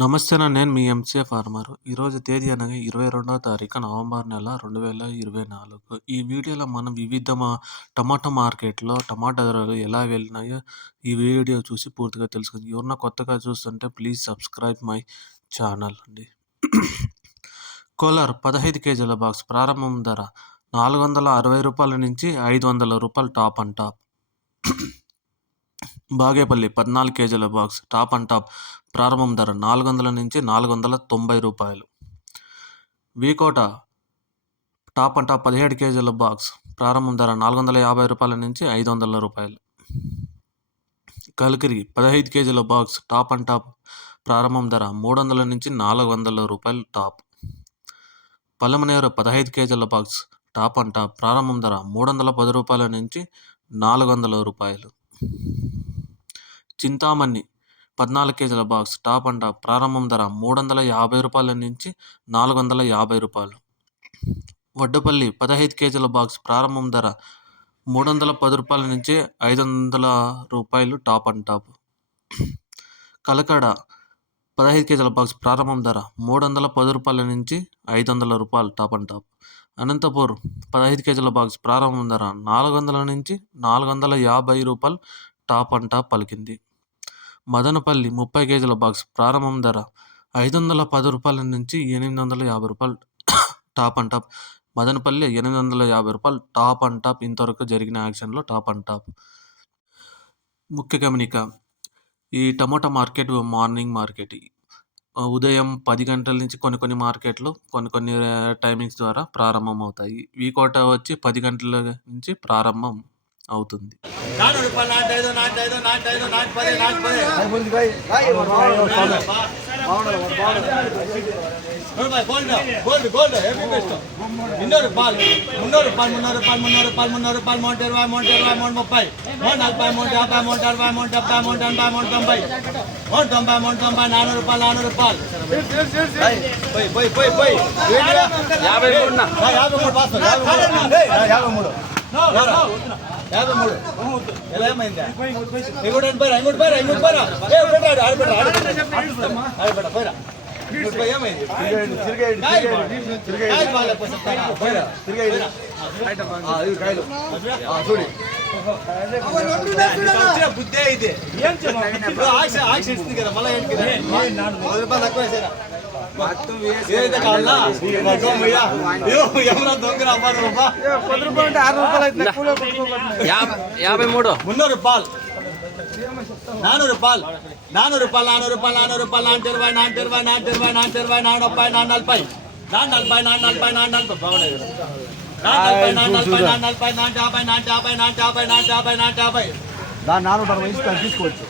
నమస్తే నేను మీ MCA farmer. ఈరోజు తేదీ అనగా 22వ తారీఖు నవంబర్ నెల 2024. ఈ వీడియోలో మనం వివిధ టమాటా మార్కెట్‌లో టమాటా ధరలు ఎలా వెళ్ళినాయో ఈ వీడియో చూసి పూర్తిగా తెలుసుకుందాం. ఎవరైనా కొత్తగా చూస్తుంటే ప్లీజ్ సబ్స్క్రైబ్ మై ఛానల్ అండి. కోలార్ 15 కేజీల బాక్స్ ప్రారంభం ధర రూ. 460 నుంచి రూ. 500 టాప్ అండ్ టాప్. బాగేపల్లి 14 కేజీల బాక్స్ టాప్ అండ్ టాప్ ప్రారంభం ధర 400 నుంచి రూ. 490. వీకోట టాప్ అండ్ టాప్ 17 కేజీల బాక్స్ ప్రారంభం ధర రూ. 450 నుంచి రూ. 500. కలికిరి 15 కేజీల బాక్స్ టాప్ అండ్ టాప్ ప్రారంభం ధర 300 నుంచి రూ. 400 టాప్. పలమనేరు 15 కేజీల బాక్స్ టాప్ అండ్ టాప్ ప్రారంభం ధర రూ. 310 నుంచి రూ. 400. చింతామణి 14 కేజీల బాక్స్ టాప్ అండ్ టాప్ ప్రారంభం ధర రూ. 350 నుంచి రూ. 450. వడ్డపల్లి 15 కేజీల బాక్స్ ప్రారంభం ధర రూ. 310 నుంచి రూ. 500 టాప్ అండ్ టాప్. కలకడ 15 కేజీల బాక్స్ ప్రారంభం ధర రూ. 310 నుంచి రూ. 500 టాప్ అండ్ టాప్. అనంతపూర్ 15 కేజీల బాక్స్ ప్రారంభం ధర 400 నుంచి రూ. 450 టాప్ అండ్ టాప్ పలికింది. మదనపల్లి 30 కేజీల బాక్స్ ప్రారంభం ధర రూ. 510 నుంచి రూ. 850 టాప్ అండ్ టాప్. మదనపల్లి రూ. 850 టాప్ అండ్ టాప్. ఇంతవరకు జరిగిన యాక్షన్లో టాప్ అండ్ టాప్. ముఖ్య గమనిక, ఈ టమోటా మార్కెట్ మార్నింగ్ మార్కెట్ ఉదయం 10 గంటల నుంచి కొన్ని మార్కెట్లు కొన్ని టైమింగ్స్ ద్వారా ప్రారంభం అవుతాయి. వీకోట వచ్చి 10 గంటల నుంచి ప్రారంభం అవుతుంది. బుద్ధే ఇది కదా మళ్ళీ దాని 460 తీసుకోవచ్చు.